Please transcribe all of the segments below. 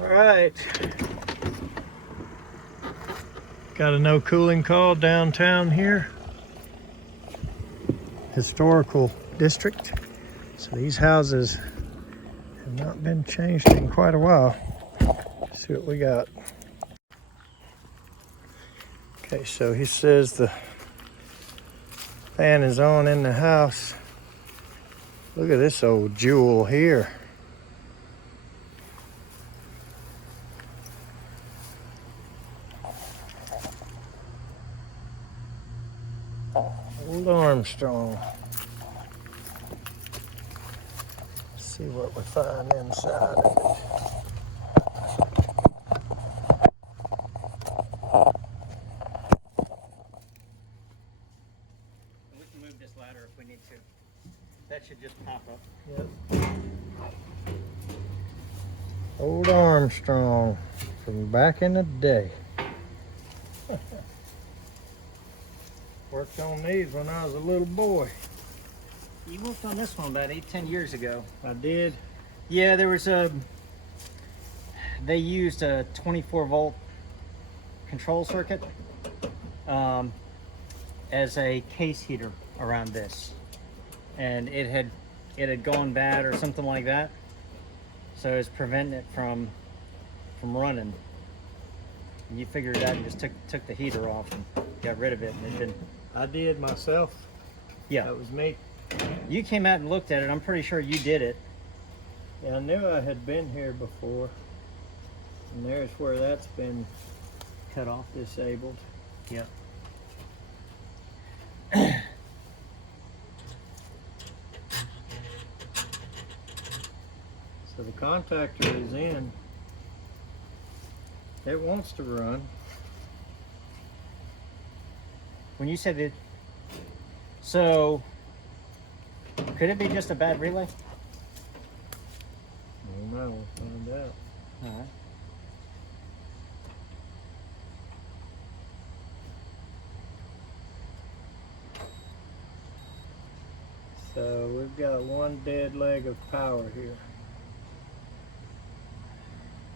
All right. Got a no cooling call downtown here. Historical district. So these houses have not been changed in quite a while. Let's see what we got. Okay, so he says the fan is on in the house. Look at this old jewel here. Old Armstrong. Let's see what we find inside of it. We can move this ladder if we need to. That should just pop up. Yep. Old Armstrong from back in the day. Worked on these when I was a little boy. You worked on this one about 8-10 years ago. I did. Yeah, there was they used a 24 volt control circuit as a case heater around this, and it had gone bad or something like that, so it's preventing it from running. And you figured it out and just took the heater off and got rid of it, and it didn't. I did myself. Yeah, That was me. you came out and looked at it. I'm pretty sure you did it. Yeah, I knew I had been here before. And there's where that's been Cut off. disabled. Yep. So the contactor is in. It wants to run. When you said that, so could it be just a bad relay? I don't know, we'll find out. All right. So we've got one dead leg of power here.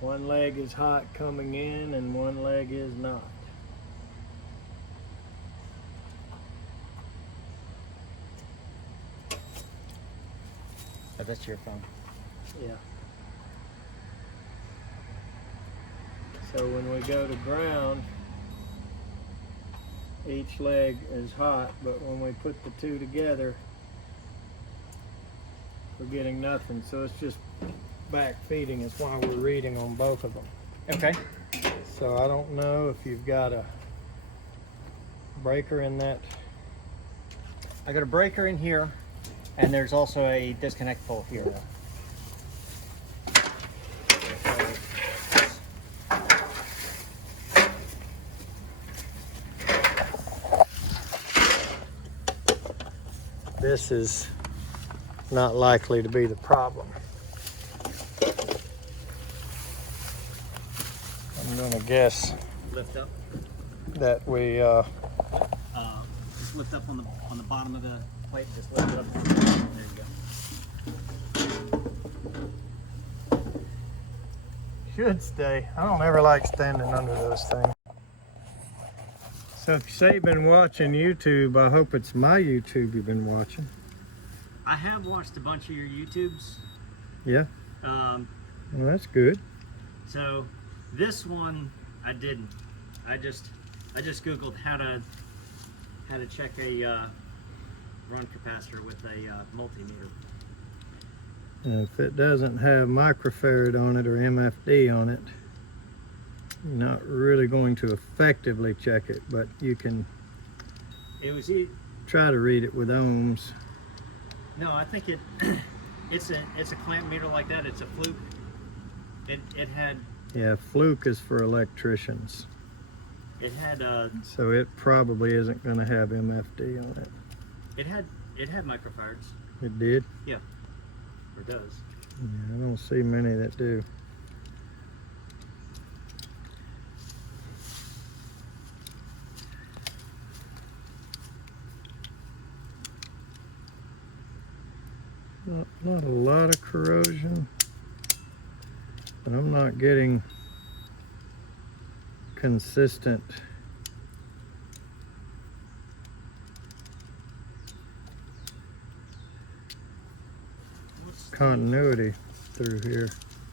One leg is hot coming in and one leg is not. Oh, that's your phone. Yeah. So when we go to ground, each leg is hot, but when we put the two together, we're getting nothing. So it's just back feeding is why we're reading on both of them. Okay. So I don't know if you've got a breaker in that. I got a breaker in here, and there's also a disconnect pole here. This is not likely to be the problem. I'm gonna guess Lift up. that we Just lift up on the bottom of the plate. Just lift it up. There you go. should stay. I don't ever like standing under those things. So if you say you've been watching YouTube, I hope it's my YouTube you've been watching. I have watched a bunch of your YouTubes. Yeah, Um, well that's good. so this one I didn't. I just Googled how to check a run capacitor with a multimeter. And if it doesn't have microfarad on it or MFD on it, you're not really going to effectively check it, but you can It was try to read it with ohms. no, I think it's a clamp meter like that. It's a fluke. It had Yeah, fluke is for electricians, so it probably isn't going to have MFD on it. it had microfarads. It did? Or does. Yeah, I don't see many that do. Not a lot of corrosion, but I'm not getting consistent continuity through here.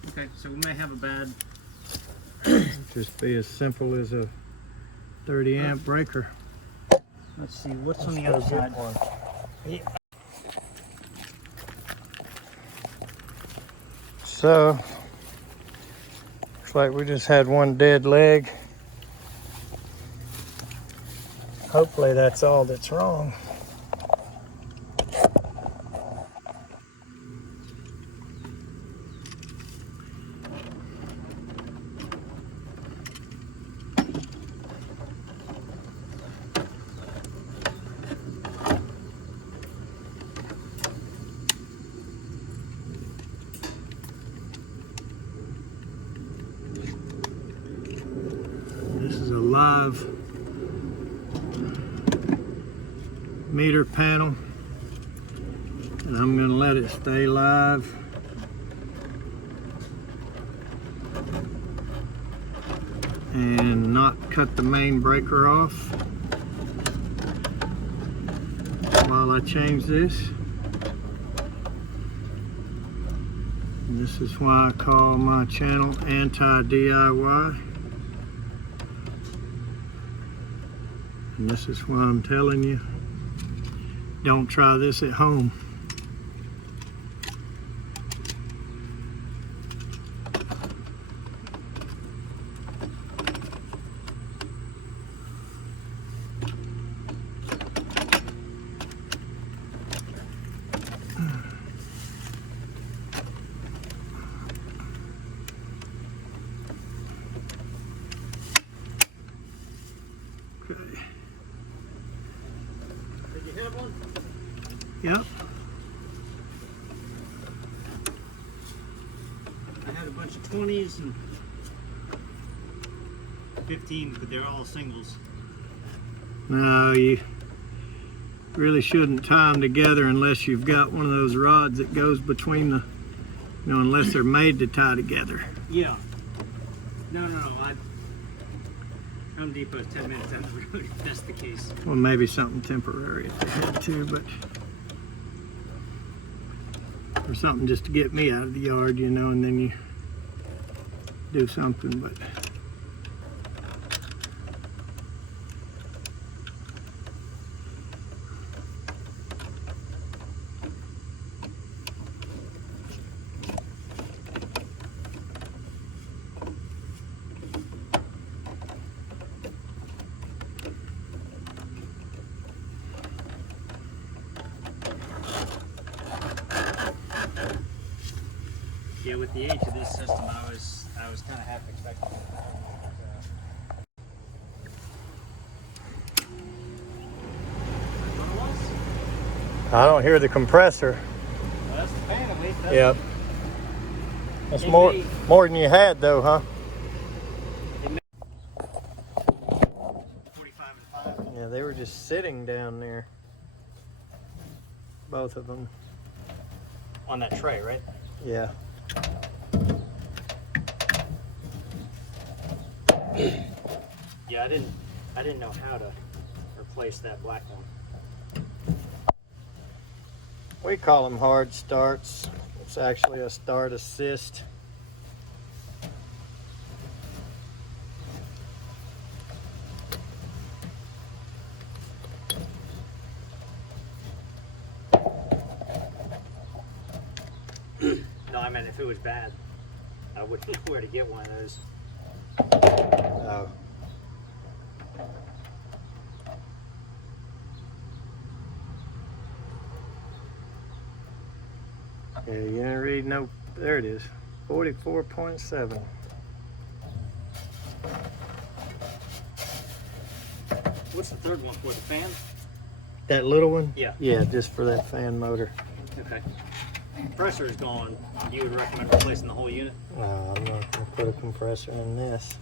Okay, so we may have a bad. Just be as simple as a 30 amp breaker. Let's see what's on the other side. Yeah. So looks like we just had one dead leg. Hopefully that's all that's wrong. This is a live meter panel, and I'm going to let it stay live. And not cut the main breaker off while I change this. And this is why I call my channel Anti-DIY. And this is why I'm telling you, don't try this at home. Okay. Did you have one? Yep. I had a bunch of 20s and 15s, but they're all singles. No, you really shouldn't tie them together unless you've got one of those rods that goes between the, unless they're made to tie together. Yeah. No. Home Depot's 10 minutes down the road if that's the case. Well, maybe something temporary if they had to, but or something just to get me out of the yard, and then you do something, but yeah, with the age of this system, I was kind of half expecting it. I don't hear the compressor. Well, that's the fan at least. Yep. That's It more may- more than you had though, huh? 45 and 5. Yeah, they were just sitting down there. Both of them. On that tray, right? Yeah. Yeah, I didn't know how to replace that black one. We call them hard starts. It's actually a start assist. No, I meant if it was bad, I wouldn't know where to get one of those. Oh. Yeah, you didn't read no. There it is. 44.7. What's the third one for, the fan? That little one? Yeah. Yeah, just for that fan motor. Okay. Compressor is gone. You would recommend replacing the whole unit? No, I'm not gonna put a compressor in this.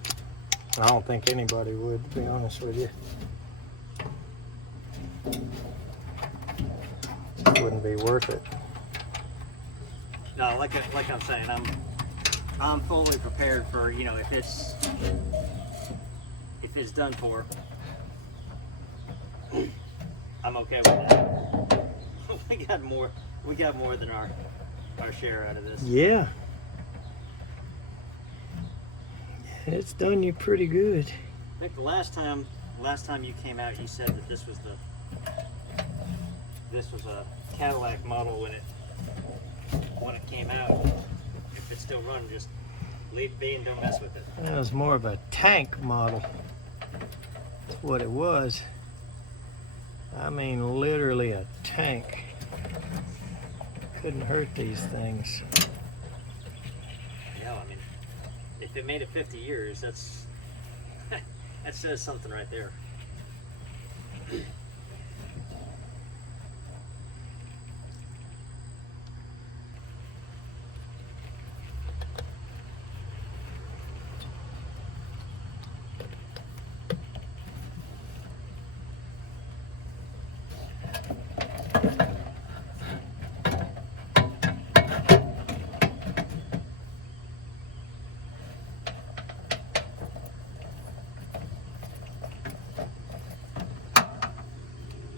I don't think anybody would, to be honest with you. It wouldn't be worth it. No, like I'm saying, I'm fully prepared for, you know, if it's done for, I'm okay with that. we got more than our share out of this. Yeah. It's done you pretty good. I think the last time you came out, you said that this was a Cadillac model when it came out. If it's still running, just leave it be and don't mess with it. That was more of a tank model. That's what it was. I mean, literally a tank. Couldn't hurt these things. Yeah, I mean, if it made it 50 years, that's that says something right there.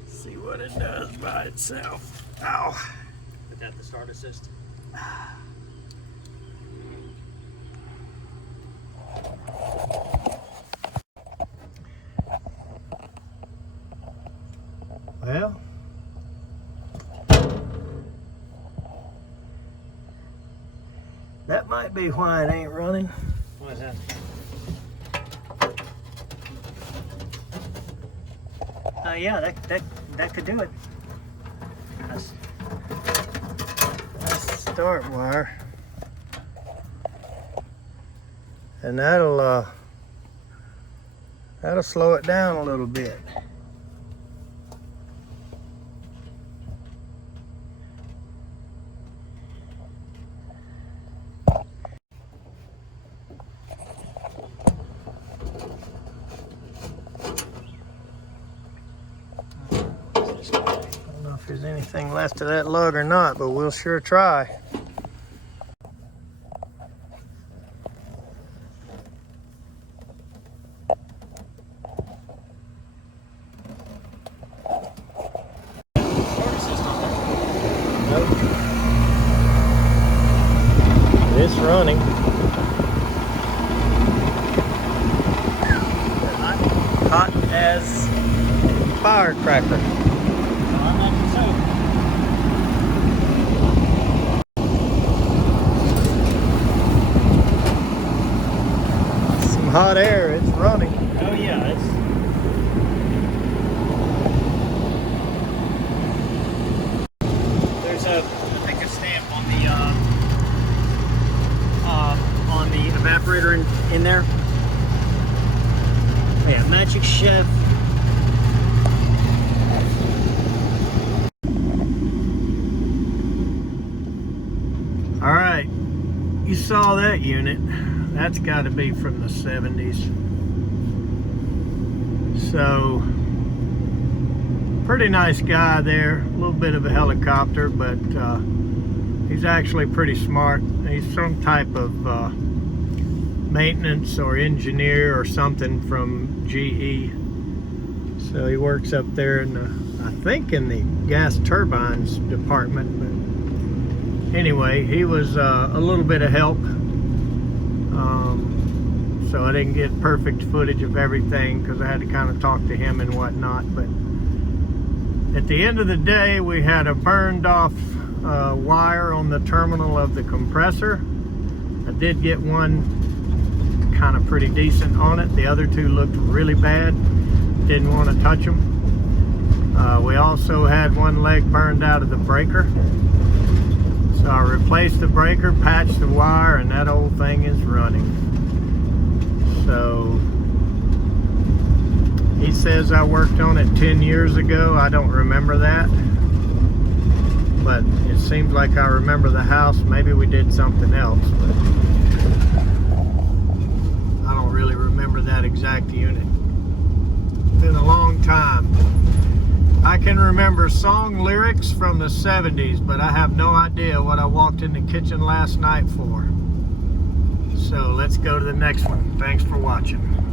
See what it does by itself. Ow. Put that the start assist. Well, that might be why it ain't running. What is that? Yeah, that could do it. That's That's the start wire. And that'll slow it down a little bit. I don't know if there's anything left of that lug or not, but we'll sure try. Nope. It's running. Hot as firecracker. Some hot air, it's running. Oh yeah, there's I think a stamp on the evaporator in there. Yeah, Magic Chef. All right, you saw that unit. That's got to be from the 70s. So, pretty nice guy there. A little bit of a helicopter, but he's actually pretty smart. He's some type of maintenance or engineer or something from GE. So he works up there in the, I think in the gas turbines department. But anyway, he was a little bit of help. So I didn't get perfect footage of everything because I had to kind of talk to him and whatnot. But at the end of the day, we had a burned off wire on the terminal of the compressor. I did get one kind of pretty decent on it. The other two looked really bad. Didn't want to touch them. We also had one leg burned out of the breaker. So I replaced the breaker, patched the wire, and that old thing is running. So he says I worked on it 10 years ago. I don't remember that. But it seems like I remember the house. Maybe we did something else, but I don't really remember that exact unit. It's been a long time. I can remember song lyrics from the 70s, but I have no idea what I walked in the kitchen last night for. let's go to the next one. Thanks for watching.